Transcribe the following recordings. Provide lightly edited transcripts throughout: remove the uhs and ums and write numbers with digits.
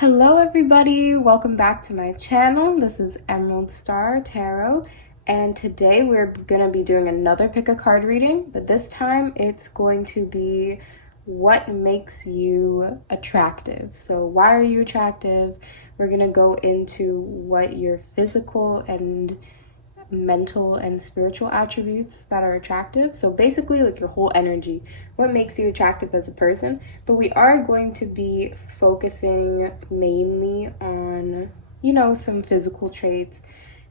Hello everybody, welcome back to my channel. This is Emerald Star Tarot, and today we're gonna be doing another pick a card reading, but this time it's going to be what makes you attractive. So why are you attractive? We're gonna go into what your physical and mental and spiritual attributes that are attractive. So basically, like your whole energy, what makes you attractive as a person. But we are going to be focusing mainly on, some physical traits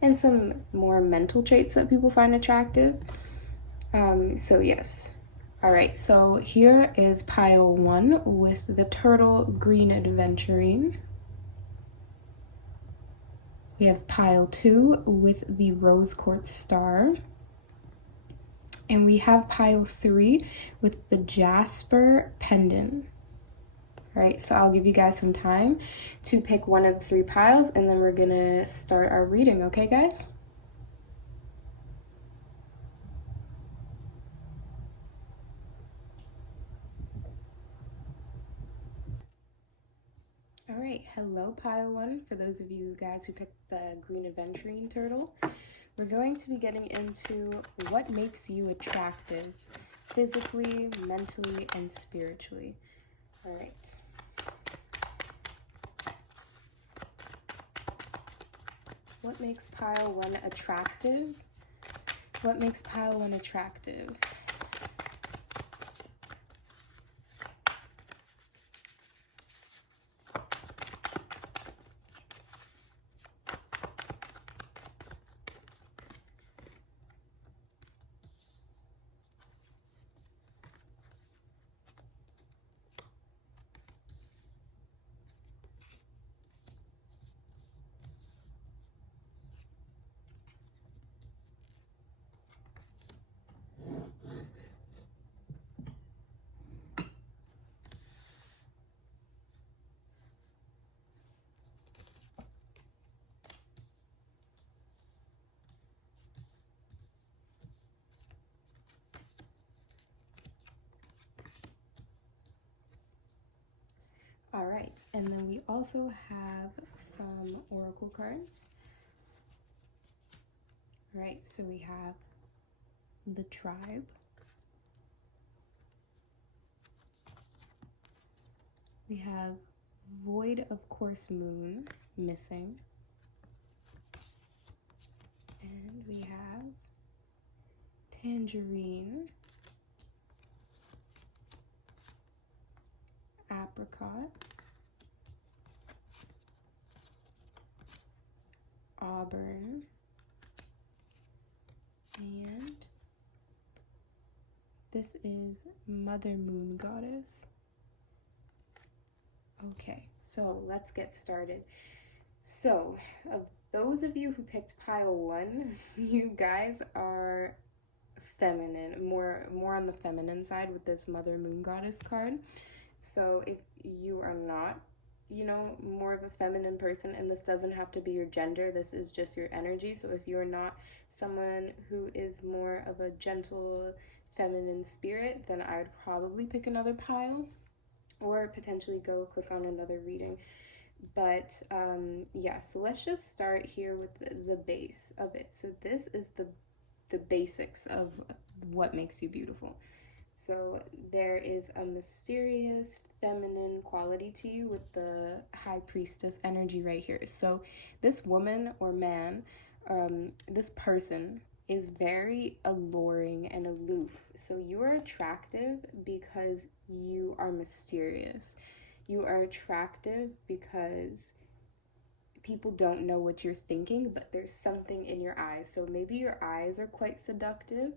and some more mental traits that people find attractive. So, yes. All right, so here is pile one with the turtle green adventuring. We have pile two with the rose quartz star. And we have pile three with the jasper pendant. All right, so I'll give you guys some time to pick one of the three piles, and then we're gonna start our reading, okay, guys? All right, hello, pile one. For those of you guys who picked the green adventuring turtle, we're going to be getting into what makes you attractive physically, mentally, and spiritually. All right. What makes pile one attractive? What makes pile one attractive? All right, and then we also have some oracle cards. All right, so we have the tribe. We have void of course moon missing. And we have tangerine, apricot, auburn, and this is Mother Moon Goddess. Okay, so let's get started. So, of those of you who picked pile one, you guys are feminine, more on the feminine side with this Mother Moon Goddess card. So if you are not, more of a feminine person, and this doesn't have to be your gender, this is just your energy. So if you're not someone who is more of a gentle feminine spirit, then I would probably pick another pile or potentially go click on another reading. But yeah, so let's just start here with the base of it. So this is the basics of what makes you beautiful. So there is a mysterious feminine quality to you with the high priestess energy right here. So this woman or man, this person is very alluring and aloof. So you are attractive because you are mysterious. You are attractive because people don't know what you're thinking, but there's something in your eyes. So maybe your eyes are quite seductive.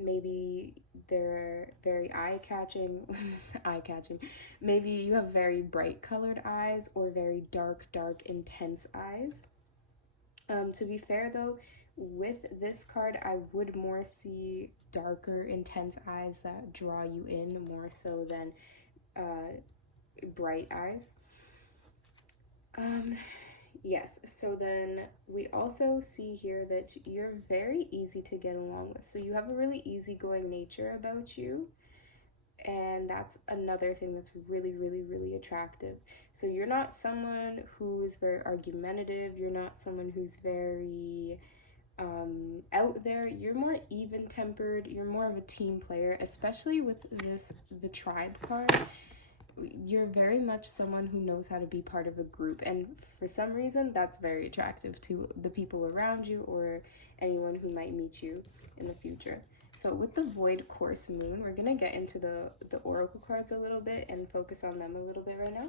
Maybe they're very eye-catching. Eye-catching. Maybe you have very bright colored eyes or very dark, intense eyes. To be fair though, with this card, I would more see darker, intense eyes that draw you in more so than bright eyes. Yes, so then we also see here that you're very easy to get along with. So you have a really easygoing nature about you. And that's another thing that's really, really, really attractive. So you're not someone who's very argumentative. You're not someone who's very out there. You're more even tempered. You're more of a team player, especially with the tribe card. You're very much someone who knows how to be part of a group, and for some reason that's very attractive to the people around you or anyone who might meet you in the future. So with the Void Course Moon, we're going to get into the oracle cards a little bit and focus on them a little bit right now.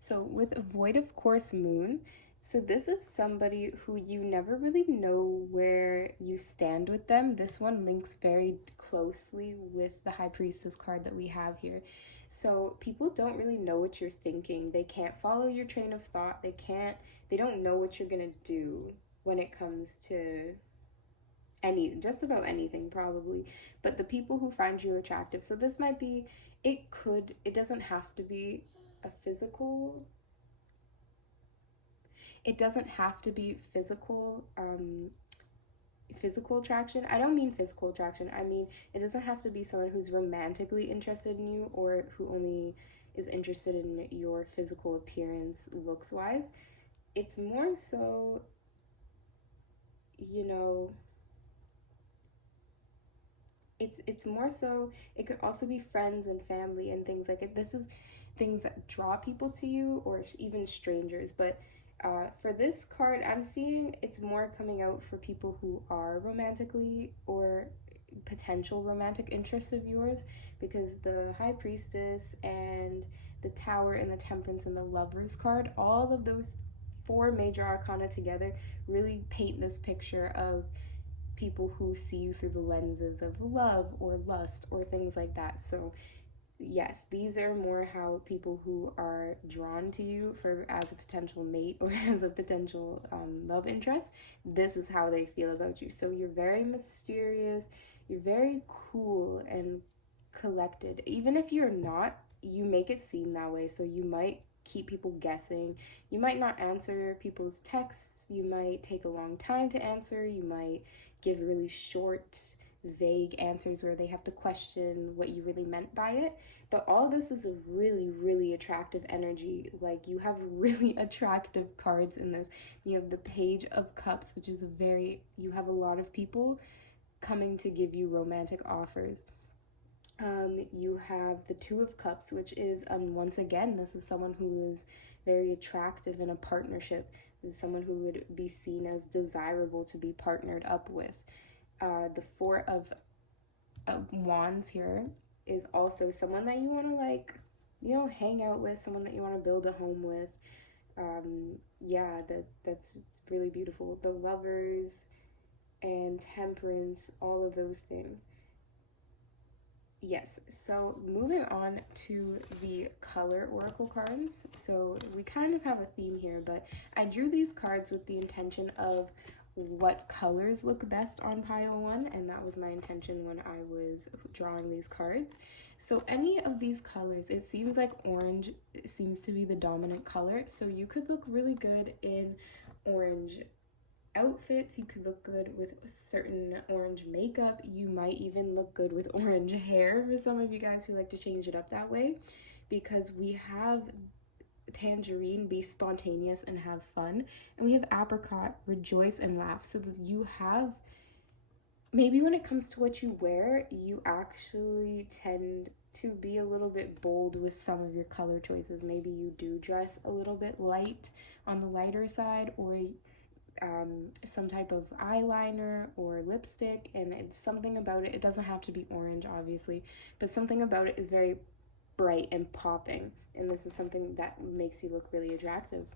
So with Void of Course Moon, so this is somebody who you never really know where you stand with them. This one links very closely with the High Priestess card that we have here. So people don't really know what you're thinking. They can't follow your train of thought. They don't know what you're going to do when it comes to just about anything probably. But the people who find you attractive, so this might be, it doesn't have to be a physical, it doesn't have to be physical attraction. I don't mean physical attraction. I mean, it doesn't have to be someone who's romantically interested in you or who only is interested in your physical appearance looks wise. It's more so, you know, it's more so, it could also be friends and family and things like it. This is things that draw people to you or even strangers. But for this card, I'm seeing it's more coming out for people who are romantically or potential romantic interests of yours, because the High Priestess and the Tower and the Temperance and the Lovers card, all of those four major arcana together really paint this picture of people who see you through the lenses of love or lust or things like that. So yes, these are more how people who are drawn to you for as a potential mate or as a potential love interest, this is how they feel about you. So you're very mysterious, you're very cool and collected. Even if you're not, you make it seem that way. So you might keep people guessing. You might not answer people's texts. You might take a long time to answer. You might give really short, vague answers where they have to question what you really meant by it. But all this is a really, really attractive energy. Like, you have really attractive cards in this. You have the Page of Cups, which is you have a lot of people coming to give you romantic offers. You have the Two of Cups, which is, once again, this is someone who is very attractive in a partnership. This is someone who would be seen as desirable to be partnered up with. The Four of Wands here is also someone that you want to hang out with, someone that you want to build a home with. That's really beautiful. The Lovers and Temperance, all of those things. Yes, so moving on to the color oracle cards. So we kind of have a theme here, but I drew these cards with the intention of what colors look best on pile 1, and that was my intention when I was drawing these cards. So any of these colors, it seems like orange seems to be the dominant color, so you could look really good in orange outfits, you could look good with certain orange makeup, you might even look good with orange hair for some of you guys who like to change it up that way, because we have Tangerine, be spontaneous and have fun, and we have Apricot, rejoice and laugh. So that you have, maybe when it comes to what you wear, you actually tend to be a little bit bold with some of your color choices. Maybe you do dress a little bit light on the lighter side, or some type of eyeliner or lipstick, and it's something about it. It doesn't have to be orange, obviously, but something about it is very bright and popping, and this is something that makes you look really attractive.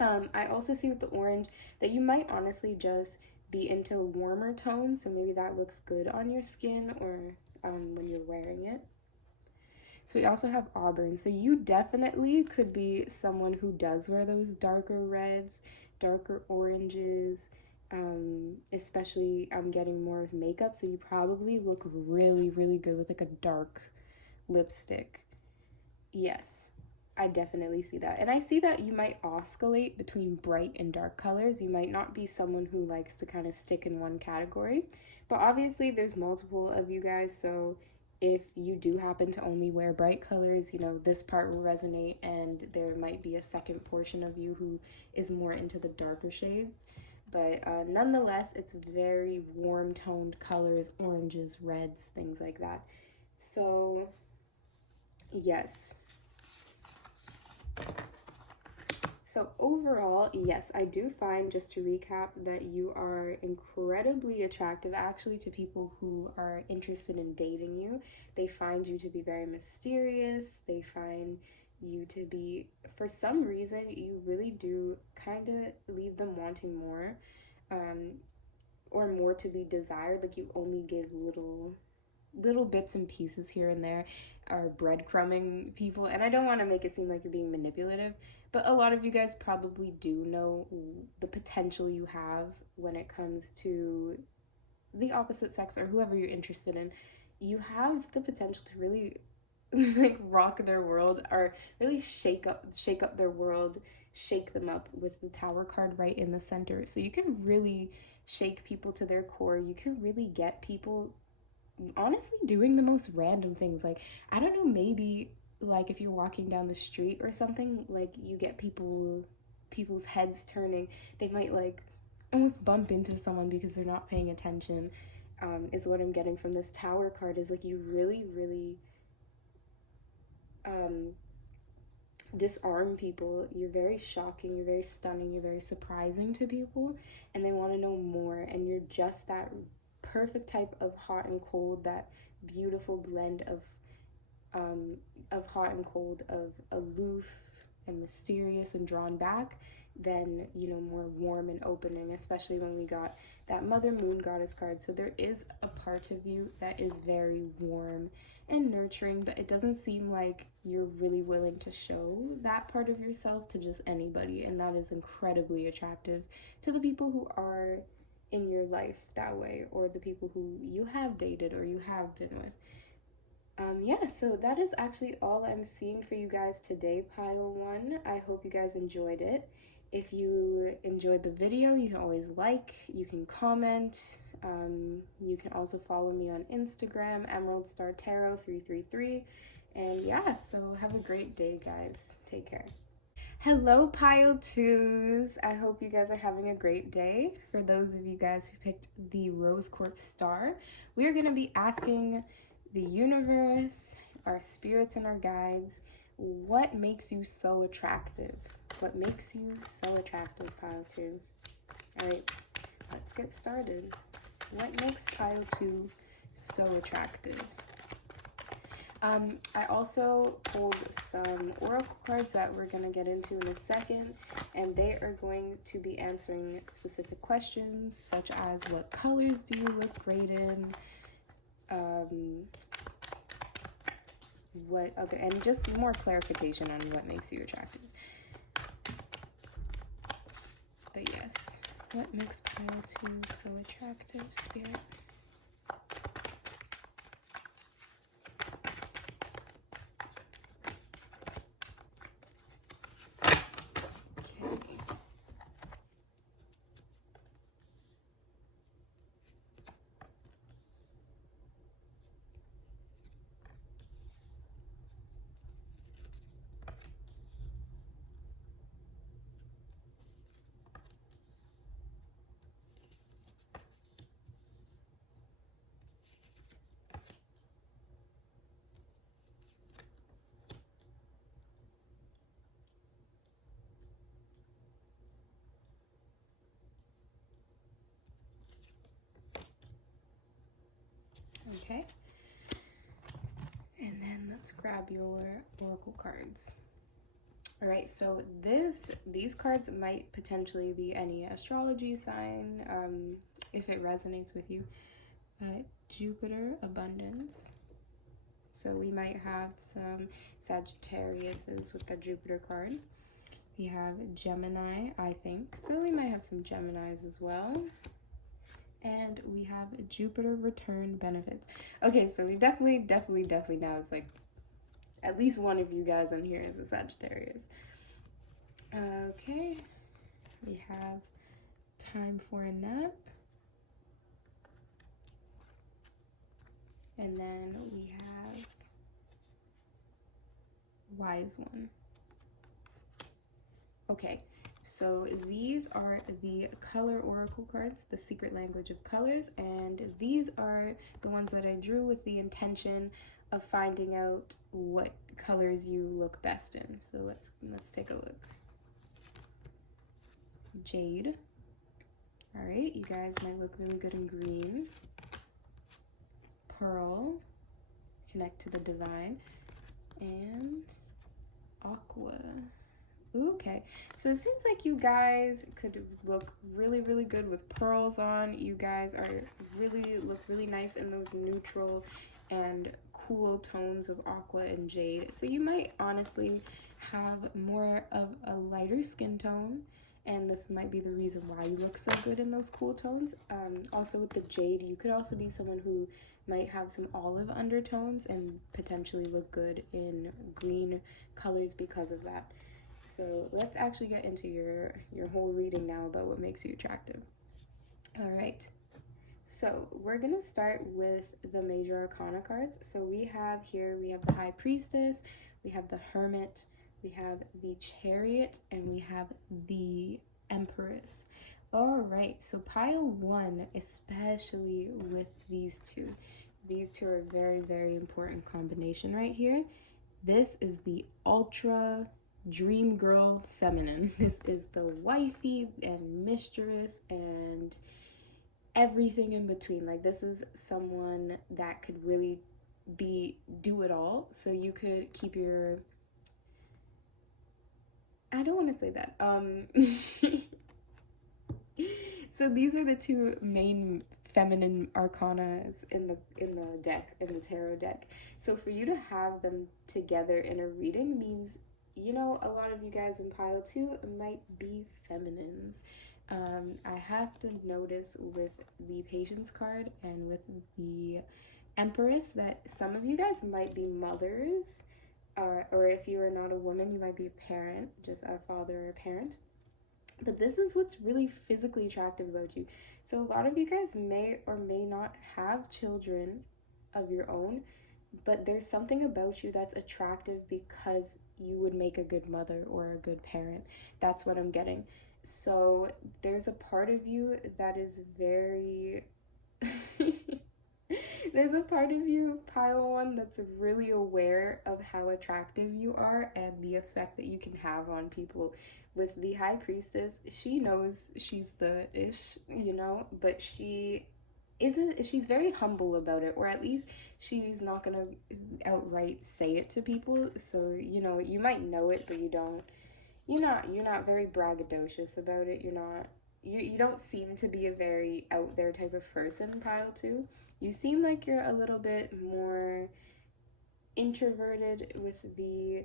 I also see with the orange that you might honestly just be into warmer tones, so maybe that looks good on your skin or when you're wearing it. So we also have auburn, so you definitely could be someone who does wear those darker reds, darker oranges, especially I'm getting more of makeup, so you probably look really, really good with like a dark lipstick. Yes, I definitely see that. And I see that you might oscillate between bright and dark colors. You might not be someone who likes to kind of stick in one category, but obviously there's multiple of you guys, so if you do happen to only wear bright colors, you know, this part will resonate, and there might be a second portion of you who is more into the darker shades. But nonetheless, it's very warm toned colors, oranges, reds, things like that. So, yes. So overall, yes, I do find, just to recap, that you are incredibly attractive actually to people who are interested in dating you. They find you to be very mysterious. They find you to be, for some reason, you really do kind of leave them wanting more, um, or more to be desired. Like, you only give little bits and pieces here and there, are breadcrumbing people. And I don't want to make it seem like you're being manipulative, but a lot of you guys probably do know the potential you have when it comes to the opposite sex or whoever you're interested in. You have the potential to really like rock their world, or really shake up their world, shake them up, with the Tower card right in the center. So you can really shake people to their core. You can really get people honestly doing the most random things. Like, I don't know, maybe like if you're walking down the street or something, like you get people's heads turning. They might like almost bump into someone because they're not paying attention. Is what I'm getting from this Tower card, is like you really um disarm people. You're very shocking, you're very stunning, you're very surprising to people, and they want to know more. And you're just that perfect type of hot and cold, that beautiful blend um, of hot and cold, of aloof and mysterious and drawn back, then, you know, more warm and opening, especially when we got that Mother Moon Goddess card. So there is a part of you that is very warm and nurturing, but it doesn't seem like you're really willing to show that part of yourself to just anybody, and that is incredibly attractive to the people who are in your life that way, or the people who you have dated or you have been with. Yeah, so that is actually all I'm seeing for you guys today, pile one. I hope you guys enjoyed it. If you enjoyed the video, you can always like, you can comment. You can also follow me on Instagram, Emerald Star Tarot 333. And yeah, so have a great day, guys. Take care. Hello, pile twos. I hope you guys are having a great day. For those of you guys who picked the Rose Quartz Star, we are going to be asking the universe, our spirits, and our guides, what makes you so attractive? What makes you so attractive, pile two? All right, let's get started. What makes pile two so attractive? I also pulled some oracle cards that we're going to get into in a second, and they are going to be answering specific questions, such as what colors do you look great in, and just more clarification on what makes you attractive. But yes, what makes pile two so attractive, Spirit? Okay. And then let's grab your oracle cards. All right, so these cards might potentially be any astrology sign, if it resonates with you. Jupiter, abundance. So we might have some Sagittariuses with the Jupiter card. We have Gemini, I think. So we might have some Geminis as well. And we have Jupiter return benefits. Okay, so we definitely now it's like at least one of you guys in here is a Sagittarius. Okay, we have time for a nap. And then we have Wise One. Okay, so these are the color oracle cards, the secret language of colors, and these are the ones that I drew with the intention of finding out what colors you look best in. So let's take a look. Jade. All right, you guys might look really good in green. Pearl, connect to the divine, and Aqua. Okay, so it seems like you guys could look really, really good with pearls on. You guys look really nice in those neutral and cool tones of aqua and jade. So you might honestly have more of a lighter skin tone, and this might be the reason why you look so good in those cool tones. Also with the jade, you could also be someone who might have some olive undertones and potentially look good in green colors because of that. So let's actually get into your whole reading now about what makes you attractive. All right. So we're going to start with the major arcana cards. So we have the High Priestess, we have the Hermit, we have the Chariot, and we have the Empress. All right, so pile one, especially with these two. These two are a very, very important combination right here. This is the ultra dream girl feminine. This is the wifey and mistress and everything in between. Like, this is someone that could really do it all. So you could keep your, I don't want to say that. So these are the two main feminine arcanas in the tarot deck. So for you to have them together in a reading means, you know, a lot of you guys in pile two might be feminines. I have to notice with the Patience card and with the Empress that some of you guys might be mothers, or if you are not a woman, you might be a parent, just a father or a parent. But this is what's really physically attractive about you. So a lot of you guys may or may not have children of your own, but there's something about you that's attractive because you would make a good mother or a good parent. That's what I'm getting. So there's a part of you that is very there's a part of you, pile one, that's really aware of how attractive you are and the effect that you can have on people. With the High Priestess, she knows she's the ish, you know, but she's very humble about it, or at least she's not gonna outright say it to people. So, you know, you might know it, but you're not very braggadocious about it. You don't seem to be a very out there type of person, pile two. You seem like you're a little bit more introverted with the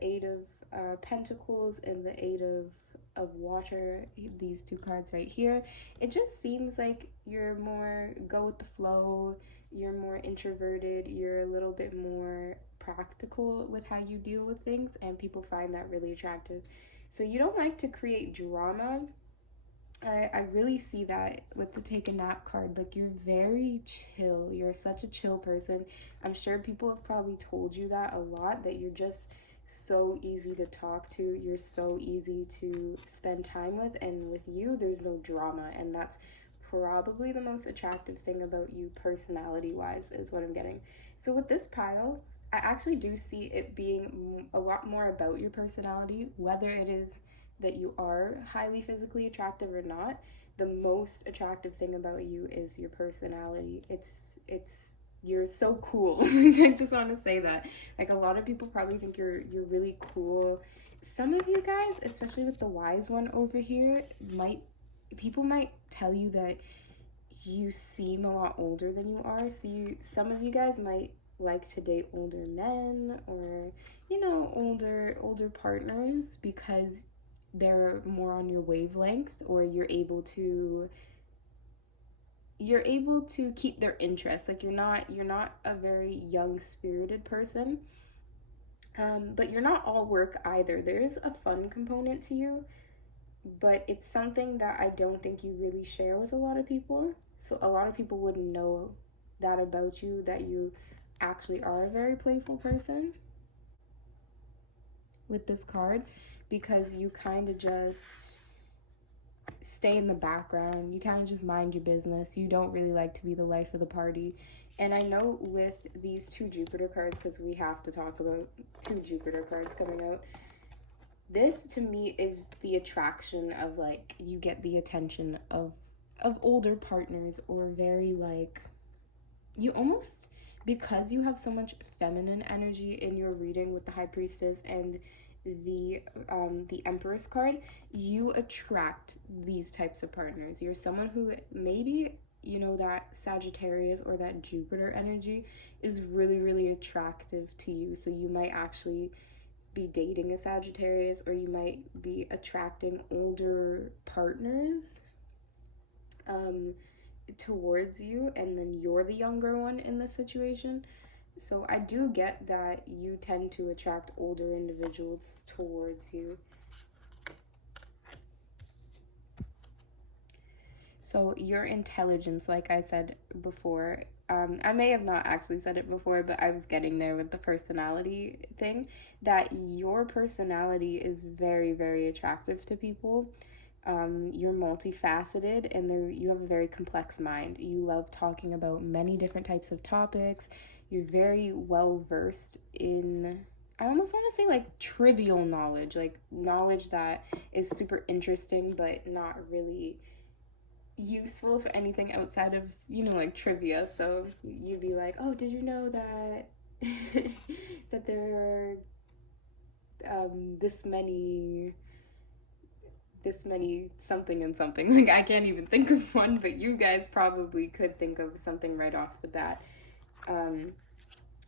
Eight of Pentacles and the Eight of Water, these two cards right here. It just seems like you're more go with the flow, you're more introverted, you're a little bit more practical with how you deal with things, and people find that really attractive. So you don't like to create drama. I really see that with the Take a Nap card. Like, you're very chill. You're such a chill person. I'm sure people have probably told you that a lot, that you're just so easy to talk to. You're so easy to spend time with, and with you, there's no drama, and that's probably the most attractive thing about you personality-wise, is what I'm getting. So with this pile, I actually do see it being a lot more about your personality, whether it is that you are highly physically attractive or not. The most attractive thing about you is your personality. You're so cool. I just want to say that. Like, a lot of people probably think you're really cool. Some of you guys, especially with the Wise One over here, people might tell you that you seem a lot older than you are. So some of you guys might like to date older men, or, you know, older partners, because they're more on your wavelength, or you're able to keep their interest. Like, you're not a very young spirited person, but you're not all work either. There's a fun component to you, but it's something that I don't think you really share with a lot of people. So a lot of people wouldn't know that about you, that you actually are a very playful person with this card, because you kind of just stay in the background. You kind of just mind your business. You don't really like to be the life of the party. And I know with these two Jupiter cards, because we have to talk about two Jupiter cards coming out, this to me is the attraction of, like, you get the attention of older partners, or very, like, you almost, because you have so much feminine energy in your reading with the High Priestess and the Empress card, you attract these types of partners. You're someone who maybe, you know, that Sagittarius or that Jupiter energy is really, really attractive to you. So you might actually be dating a Sagittarius, or you might be attracting older partners towards you, and then you're the younger one in this situation. So I do get that you tend to attract older individuals towards you. So your intelligence, like I said before, I may have not actually said it before, but I was getting there with the personality thing, that your personality is very, very attractive to people. You're multifaceted, and you have a very complex mind. You love talking about many different types of topics. You're very well versed in, I almost want to say, like, trivial knowledge, like knowledge that is super interesting but not really useful for anything outside of, you know, like trivia. So you'd be like, oh, did you know that that there are this many something and something. Like, I can't even think of one, but you guys probably could think of something right off the bat.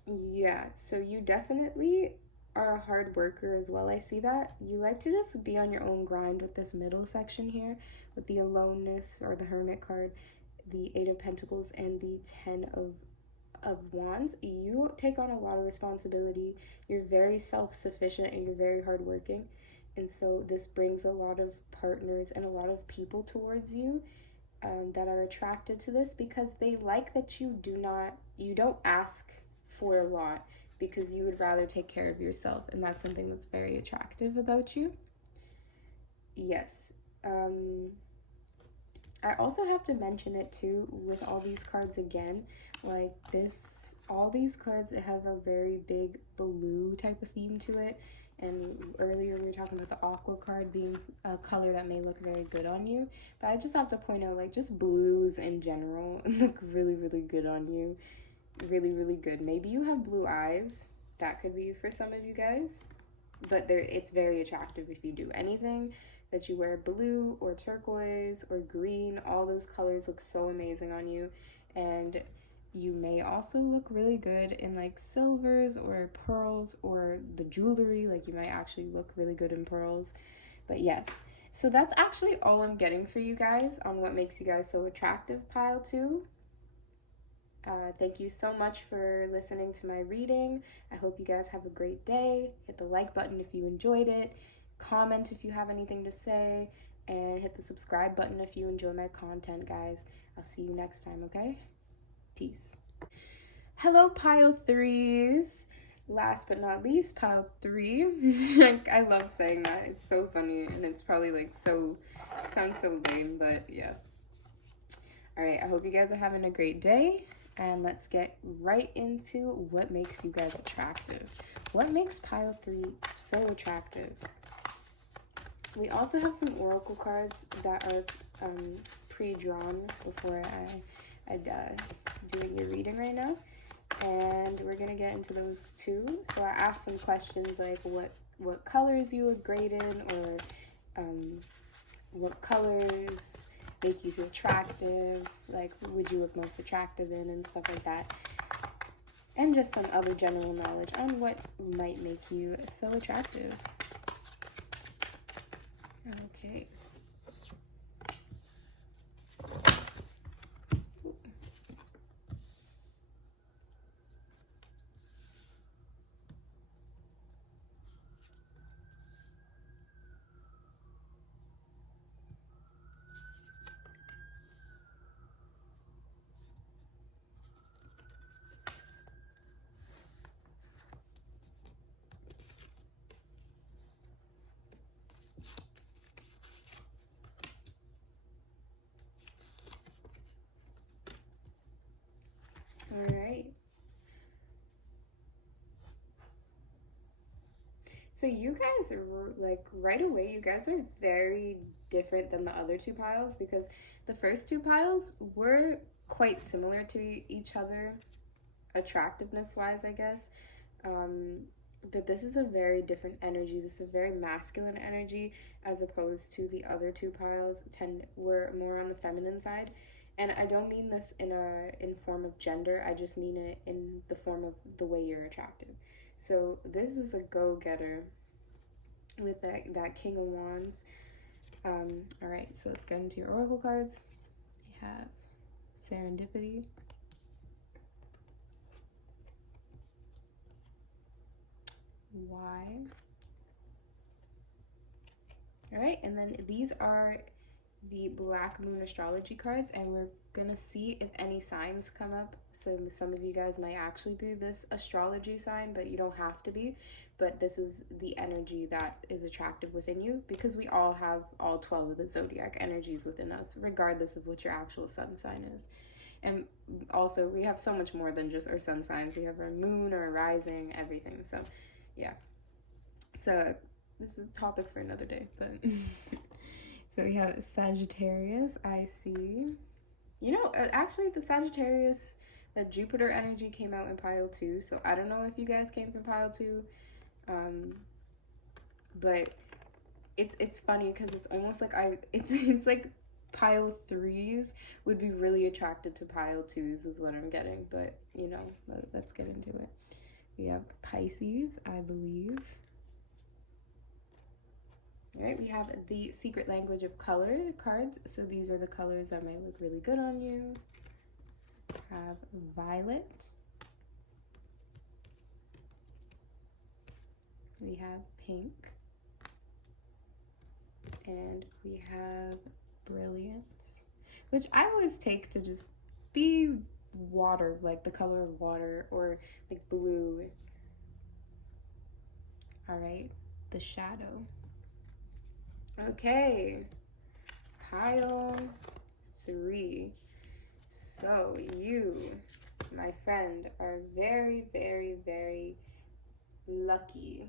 Yeah, so you definitely are a hard worker as well. I see that. You like to just be on your own grind with this middle section here, with the aloneness or the Hermit card, the Eight of Pentacles, and the Ten of Wands. You take on a lot of responsibility. You're very self-sufficient, and you're very hardworking. And so this brings a lot of partners and a lot of people towards you, that are attracted to this, because they like that you don't ask for a lot, because you would rather take care of yourself, and that's something that's very attractive about you. Yes. I also have to mention it too with all these cards again, like this, all these cards have a very big blue type of theme to it. And earlier we were talking about the aqua card being a color that may look very good on you, but I just have to point out, like, just blues in general look really, really good on you. Really, really good. Maybe you have blue eyes. That could be for some of you guys, but it's very attractive if you do. Anything that you wear blue or turquoise or green, all those colors look so amazing on you. And you may also look really good in, like, silvers or pearls or the jewelry. Like, you might actually look really good in pearls. But yes, so that's actually all I'm getting for you guys on what makes you guys so attractive, pile 2. Thank you so much for listening to my reading. I hope you guys have a great day. Hit the like button if you enjoyed it. Comment if you have anything to say. And hit the subscribe button if you enjoy my content, guys. I'll see you next time, okay? Peace. Hello, pile 3s. Last but not least, pile 3. Like, I love saying that. It's so funny, and it's probably, like, sounds so lame, but yeah. Alright, I hope you guys are having a great day. And let's get right into what makes you guys attractive. What makes pile 3 so attractive? We also have some oracle cards that are pre-drawn before I do your reading right now. And we're going to get into those too. So I asked some questions like what colors you look great in, or what colors make you feel attractive, like would you look most attractive in, and stuff like that. And just some other general knowledge on what might make you so attractive. Okay. So you guys are like right away, you guys are very different than the other two piles because the first two piles were quite similar to each other, attractiveness wise, I guess. Um, but this is a very different energy. This is a very masculine energy as opposed to the other two piles were more on the feminine side. And I don't mean this in form of gender. I just mean it in the form of the way you're attractive. So this is a go-getter with that King of Wands. All right, so let's get into your oracle cards. We have Serendipity, why. All right, and then these are the Black Moon astrology cards, and we're gonna see if any signs come up. So some of you guys might actually be this astrology sign, but you don't have to be. But this is the energy that is attractive within you because we all have all 12 of the zodiac energies within us, regardless of what your actual sun sign is. And also, we have so much more than just our sun signs. We have our moon, our rising, everything. So, yeah. So, this is a topic for another day, but so we have Sagittarius, I see. You know, actually the Sagittarius, the Jupiter energy came out in pile 2, so I don't know if you guys came from pile 2, but it's funny because it's almost like it's like pile 3s would be really attracted to pile 2s is what I'm getting, but you know, let's get into it. We have Pisces, I believe. All right, we have the Secret Language of Color cards. So these are the colors that might look really good on you. Have Violet. We have Pink. And we have Brilliance, which I always take to just be water, like the color of water, or like blue. All right, the Shadow. Okay, pile 3. So you, my friend, are very, very, very lucky.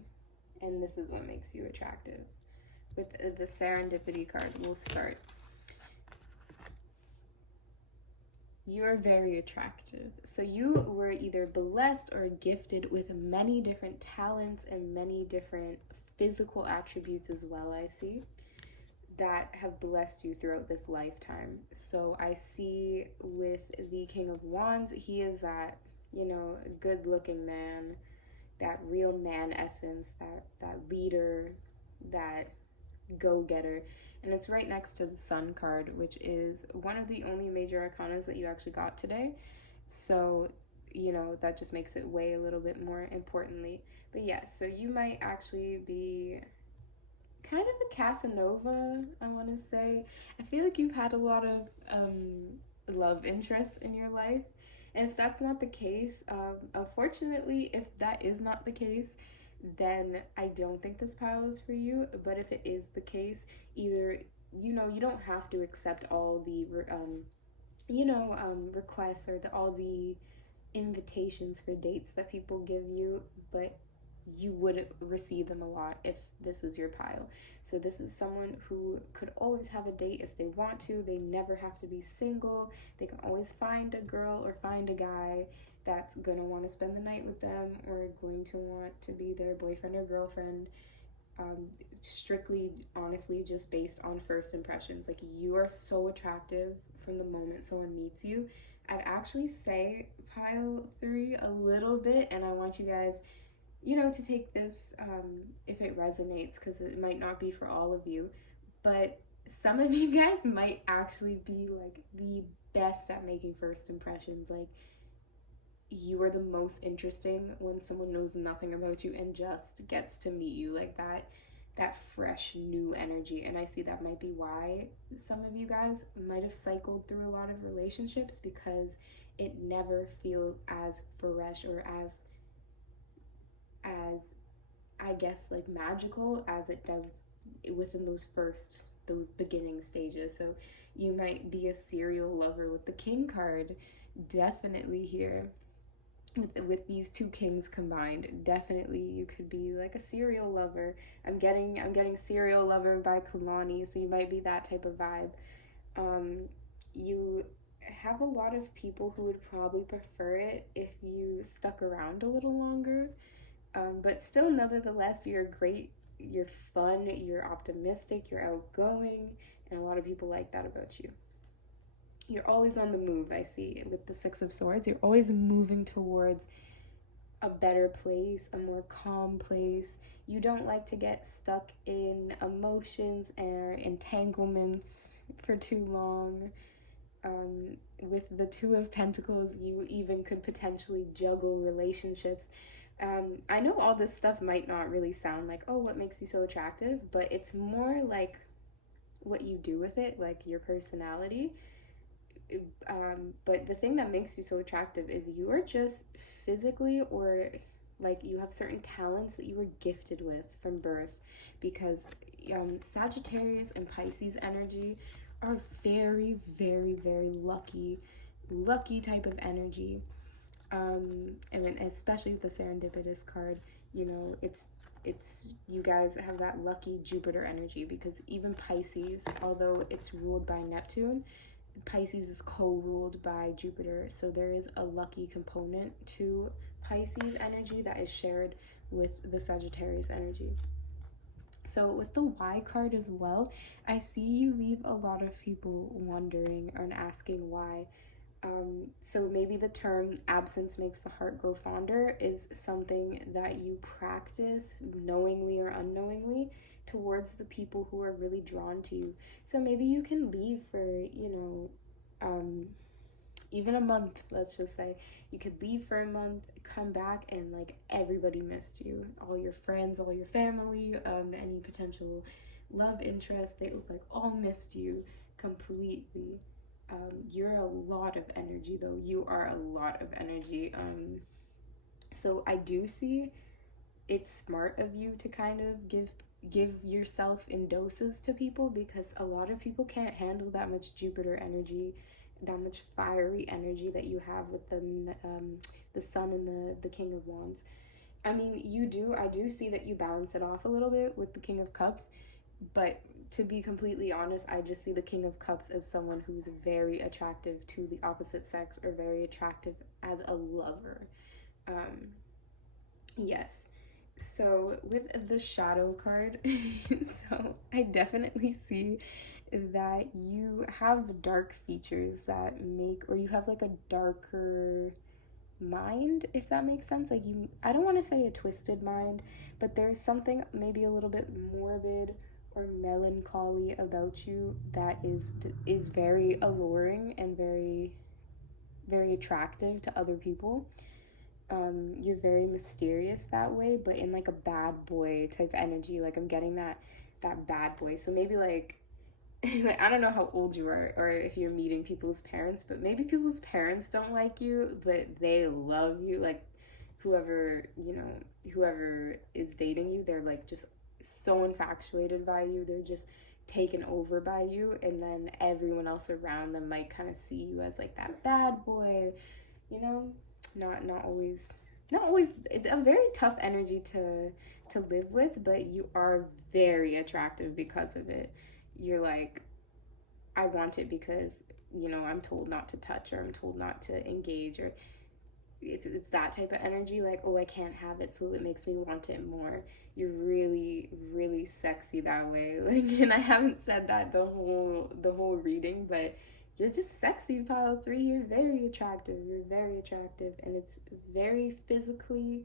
And this is what makes you attractive. With the Serendipity card, we'll start. You're very attractive. So you were either blessed or gifted with many different talents and many different physical attributes as well, I see, that have blessed you throughout this lifetime. So I see with the King of Wands, he is that, you know, good looking man, that real man essence, that leader, that go-getter. And it's right next to the Sun card, which is one of the only major arcanas that you actually got today. So, you know, that just makes it weigh a little bit more importantly. But yes, so you might actually be kind of a Casanova, I want to say. I feel like you've had a lot of love interests in your life. And if that's not the case, unfortunately, if that is not the case, then I don't think this pile is for you. But if it is the case, either, you know, you don't have to accept all the, requests or all the invitations for dates that people give you, but you would receive them a lot if this is your pile. So this is someone who could always have a date if they want to. They never have to be single. They can always find a girl or find a guy that's gonna want to spend the night with them or going to want to be their boyfriend or girlfriend. Strictly, honestly, just based on first impressions. Like, you are so attractive from the moment someone meets you. I'd actually say pile 3 a little bit, and I want you guys, you know, to take this if it resonates, because it might not be for all of you, but some of you guys might actually be like the best at making first impressions. Like, you are the most interesting when someone knows nothing about you and just gets to meet you, like that fresh new energy. And I see that might be why some of you guys might have cycled through a lot of relationships, because it never feels as fresh or as I guess like magical as it does within those beginning stages. So you might be a serial lover with the King card definitely here. with these two kings combined, definitely you could be like a serial lover. I'm getting serial lover by Kalani, so you might be that type of vibe. um you have a lot of people who would probably prefer it if you stuck around a little longer. But still, nevertheless, you're great, you're fun, you're optimistic, you're outgoing, and a lot of people like that about you. You're always on the move, I see, with the Six of Swords. You're always moving towards a better place, a more calm place. You don't like to get stuck in emotions or entanglements for too long. With the Two of Pentacles, you even could potentially juggle relationships. I know all this stuff might not really sound like, oh, what makes you so attractive, but it's more like what you do with it, like your personality. But the thing that makes you so attractive is you are just physically, or like you have certain talents that you were gifted with from birth, because Sagittarius and Pisces energy are very, very, very lucky type of energy. And then especially with the serendipitous card, it's you guys have that lucky Jupiter energy, because even Pisces, although it's ruled by Neptune, Pisces is co-ruled by Jupiter, so there is a lucky component to Pisces energy that is shared with the Sagittarius energy. So with the Y card as well, I see you leave a lot of people wondering and asking why. So maybe the term absence makes the heart grow fonder is something that you practice knowingly or unknowingly towards the people who are really drawn to you. So maybe you can leave for, even a month, let's just say. You could leave for a month, come back, and like everybody missed you. All your friends, all your family, any potential love interest, they like all missed you completely. You're a lot of energy, though. You are a lot of energy. So I do see it's smart of you to kind of give yourself in doses to people, because a lot of people can't handle that much Jupiter energy, that much fiery energy that you have with the Sun and the King of Wands. I mean, you do. I do see that you balance it off a little bit with the King of Cups, but to be completely honest, I just see the King of Cups as someone who's very attractive to the opposite sex, or very attractive as a lover. Um, yes. So with the Shadow card, so I definitely see that you have dark features that make, or you have like a darker mind, if that makes sense. Like, you, I don't want to say a twisted mind, but there's something maybe a little bit morbid or melancholy about you that is very alluring and very, very attractive to other people. You're very mysterious that way, but in like a bad boy type energy. Like, I'm getting that bad boy. So maybe like like, I don't know how old you are, or if you're meeting people's parents, but maybe people's parents don't like you, but they love you. Like, whoever, whoever is dating you, they're like just so infatuated by you. They're just taken over by you, and then everyone else around them might kind of see you as like that bad boy, you know? Not always a very tough energy to live with, but you are very attractive because of it. You're like, I want it because, I'm told not to touch, or I'm told not to engage, or it's that type of energy. Like, oh, I can't have it, so it makes me want it more. You're really, really sexy that way. Like, and I haven't said that the whole reading, but you're just sexy, pile three. You're very attractive. You're very attractive, and it's very physically,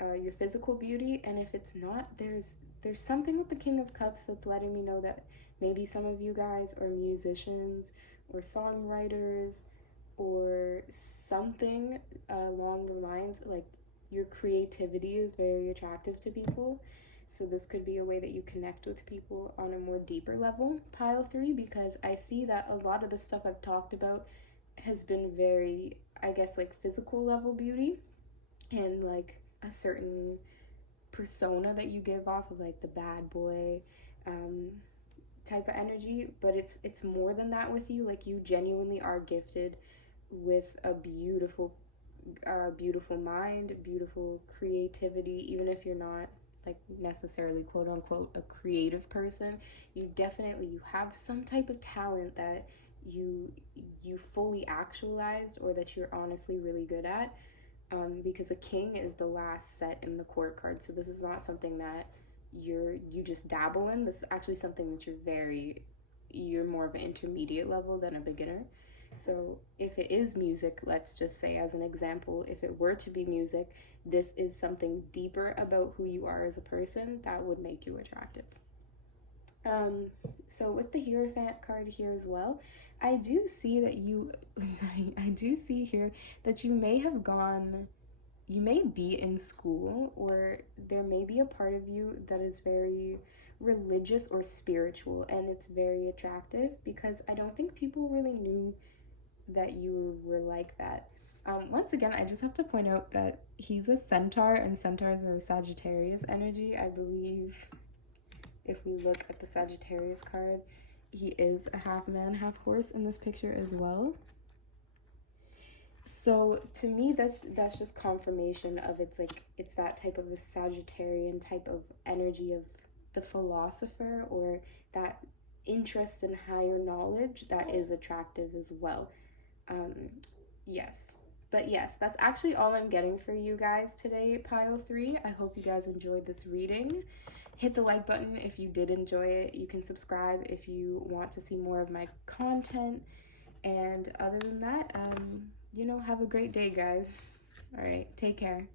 your physical beauty. And if it's not, there's something with the King of Cups that's letting me know that maybe some of you guys are musicians or songwriters, or something along the lines, like your creativity is very attractive to people. So this could be a way that you connect with people on a more deeper level, pile three, because I see that a lot of the stuff I've talked about has been very, I guess, like physical level beauty, and like a certain persona that you give off of, like the bad boy, um, type of energy. But it's more than that with you. Like, you genuinely are gifted with a beautiful beautiful mind, beautiful creativity, even if you're not like necessarily quote unquote a creative person. You definitely, you have some type of talent that you you fully actualized, or that you're honestly really good at, because a king is the last set in the court card. So this is not something that you just dabble in. This is actually something that you're more of an intermediate level than a beginner. So if it is music, let's just say as an example, if it were to be music, this is something deeper about who you are as a person that would make you attractive. Um, so with the Hierophant card here as well, I do see that you, sorry, I do see here that you may be in school, or there may be a part of you that is very religious or spiritual, and it's very attractive because I don't think people really knew that you were like that. Once again, I just have to point out that he's a centaur, and centaurs are Sagittarius energy. I believe if we look at the Sagittarius card, he is a half man, half horse in this picture as well. So to me, that's just confirmation of it's that type of a Sagittarian type of energy of the philosopher, or that interest in higher knowledge that is attractive as well. Um, yes. But yes, that's actually all I'm getting for you guys today, Pile 3. I hope you guys enjoyed this reading. Hit the like button if you did enjoy it. You can subscribe if you want to see more of my content. And other than that, have a great day, guys. All right, take care.